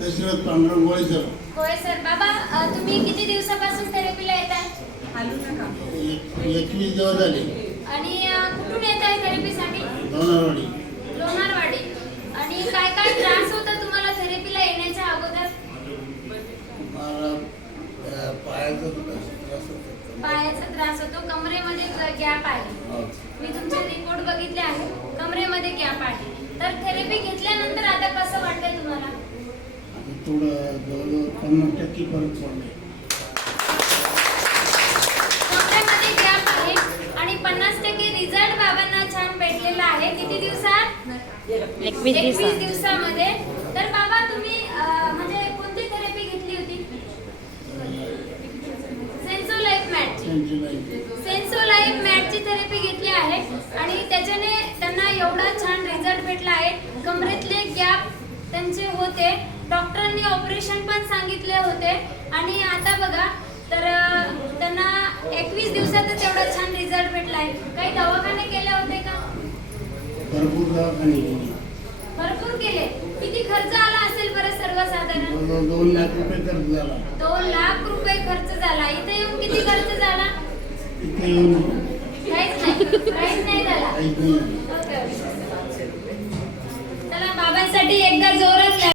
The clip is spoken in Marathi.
दशरथ पांडुरंग गोळे सर. होय सर. बाबा तुम्ही किती दिवसापासून थेरपीला येत आहे? 21 दिवस झाले. आणि कुठून येत आहे थेरपीसाठी? लोणारवाडी. लोणारवाडी. आणि काय काय त्रास होता तुम्हाला थेरपीला येण्याच्या अगोदर? मला पायाचा त्रास होतो. पायाचा त्रास होतो, कमरेमध्ये गॅप आहे. मी तुमचे रिपोर्ट बघितले आहे, कमरेमध्ये गॅप आहे. तर थेरपी घेतल्यानंतर आता कसं वाटतंय तुम्हाला? थोडं जवळजवळ 50% फरक पडला. कमरेमध्ये गॅप आहे आणि 50% रिझल्ट बाबांना छान भेटलेला आहे. किती दिवसात? 21 दिवसामध्ये. तर बाबा तुम्ही म्हणजे कोणती थेरपी घेतली होती? सेन्सोलाइफ मॅटची थेरपी घेतली आहे आणि त्याच्याने त्यांना एवढा छान रिझल्ट भेटला आहे. कमरेतले गॅप त्यांचे होते, डॉक्टरांनी ऑपरेशन पण सांगितले होते. आणि आता बघा तर त्यांना 21 दिवसातच एवढा छान रिझल्ट भेटला आहे. काही दवाखाने केले होते का? भरपूर दवाखाने केले. भरपूर केले. किती खर्च आला असेल बरं सर्वसाधारण? 2 लाख रुपये खर्च झाला. 2 लाख रुपये खर्च झाला. इथे येऊन किती खर्च झाला? इथे येऊन काहीच नाही झाला.